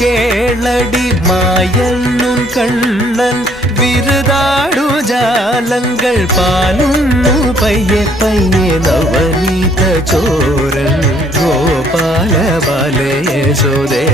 കേളടി മായണ്ണും കണ്ണൻ വിരുതാടു ജാലങ്ങൾ പാലുന്നു പയ്യെ പയ്യെ നവനീത ചോരൻ ഗോപാല ബാലയശോദേ